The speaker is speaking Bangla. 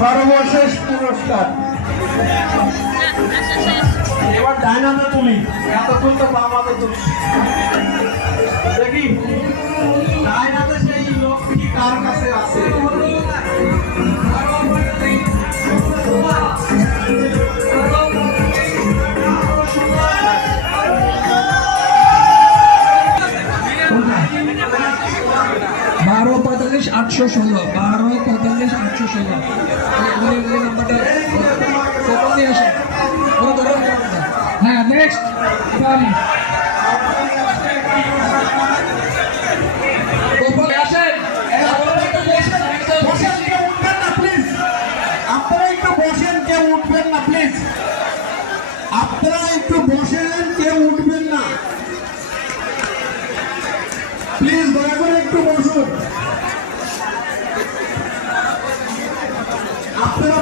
সর্বশেষ পুরস্কার। এবার ডাইনাতে তুলি, এতক্ষণ তো বামাতে তুলি। দেখি ডাইনাতে সেই লক্ষ্মী কার কাছে আছে। 1245 816 নাম্বারটা নিয়ে আসেন। হ্যাঁ, নেক্সট আপনারা একটু বসেন, কেউ উঠবেন না প্লিজ, দয়া করে একটু বসুন। আপনারা